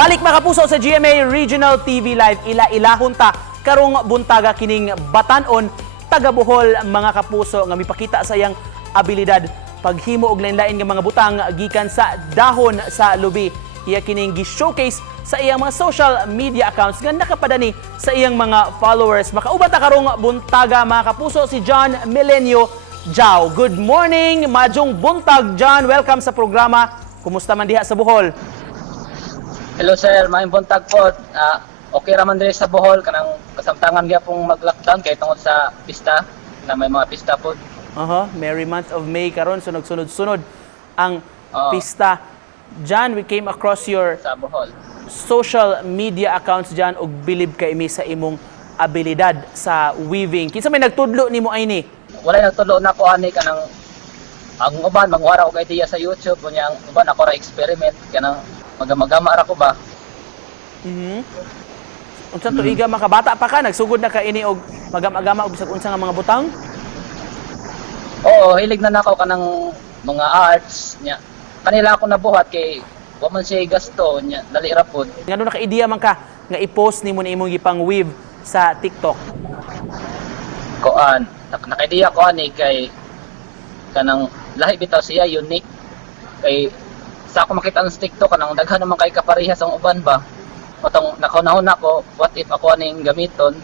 Balik mga kapuso sa GMA Regional TV Live. Ila-ilahon ta karong buntaga kining batanon taga Bohol mga kapuso nga mipakita sa iyang abilidad paghimo og lain-lain nga mga butang gikan sa dahon sa lubi. Iya kining gi-showcase sa iyang mga social media accounts nga nakapadani sa iyang mga followers. Makauban ta karong buntaga mga kapuso si John Milenio Jao. Good morning, Majong buntag John. Welcome sa programa. Kumusta man diha sa Bohol? Hello sir, maayong buntag po. Okay raman diri sa Bohol kanang kasamtangan gyud pong mag-lockdown kay tungod sa pista na may mga pista po. Merry month of May karon sunod-sunod ang pista. John, we came across your Sa Bohol. social media accounts John ug bilib kay mi sa imong abilidad sa weaving. Kinsa may nagtudlo nimo ay ni? Wala nagtulo na ko ani kanang ang uban mangwara og idea sa YouTube kunya ang uban ako ra experiment kanang magama ra ko ba. Unsa tuiga makabata pa ka nagsugod na ka ini og magama-gama og bisag unsa nga mga butang? Oo, hilig na nako kanang mga arts nya. Kanila ako nabuhat kay wa man siya gasto nya dali ra pod. Ngano naka-ideya man ka nga i-post nimo na imong gipang weave sa TikTok? Koan, naka-idea ko ani kay kanang lahi bitaw siya unique kay sa ako makita sa TikTok kanang daghan naman kay kaparehas ang uban ba. Matong nakunahon ako, what if ako aning gamiton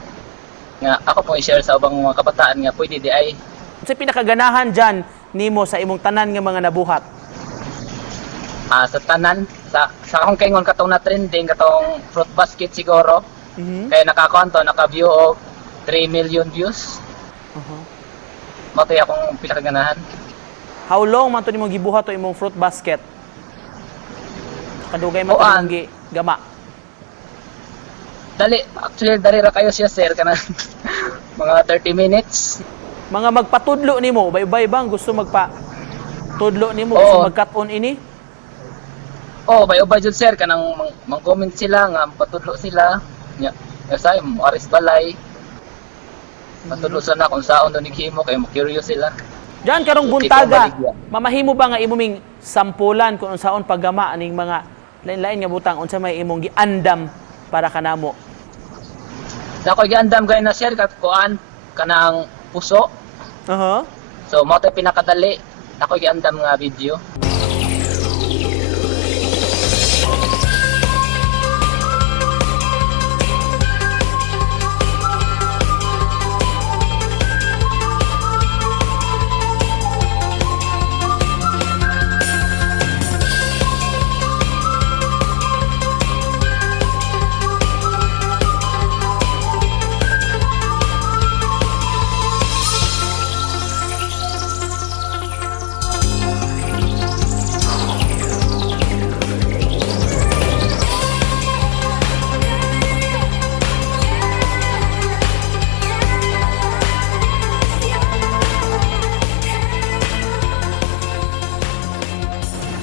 nga ako pong i-share sa ubang mga kabataan nga pwede di ay. Unsa pinakaganahan John nimo sa imong tanan nga mga nabuhat? Sa tanan sa akong kaingon katong na trending katong fruit basket siguro. Kay nakakonto naka-view og 3 million views. Matoy akong pinakaganahan. How long man to nimo gibuhat to imong fruit basket? Kadugay man to imong gama. Dali, actually dali ra kayo siya sir kanang mga 30 minutes. Mga magpatudlo nimo, bay-bay bang gusto magpa-tudlo nimo, gusto mag-cut-on ini? Bay-bay jud sir kanang mang-comment sila nga patudlo sila. Nya, say mo aris balay. Patudlo sana kung saon do nighimo kay mo curious sila. Diyan karong buntaga, mamahimo ba nga imong sampulan kung unsaon paggama aning mga lain-lain nga butang unsa may imong giandam para kanamo? Dako giandam gay na sir kat kuan kanang puso. So mo tay pinakadali ako giandam nga video.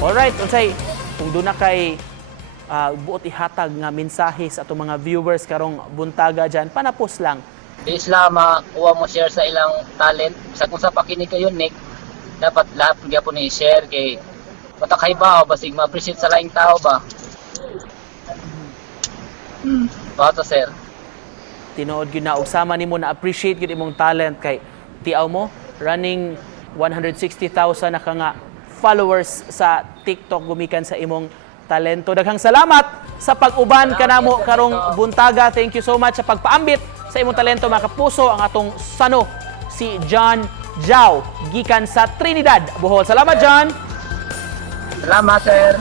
Alright, unsay kung doon na kay buot ihatag nga mensahe sa atong mga viewers karong buntaga dyan, panapos lang. Di sila makuha mo share sa ilang talent. Sa kung sa pakinig kayo Nick, dapat lahat gyapon ni share kay patakay ba o basig ma-appreciate sa laing tao ba. Bato sir. Tinuod gyud na og sama nimo na appreciate gyud imong talent kay tiaw mo running 160,000 na ka nga followers sa TikTok gumikan sa imong talento. Daghang salamat sa pag-uban kanamo karong buntaga. Thank you so much sa pagpaambit sa imong talento mga kapuso. Ang atong sano si John Jao gikan sa Trinidad, Bohol. Salamat John. Salamat sir.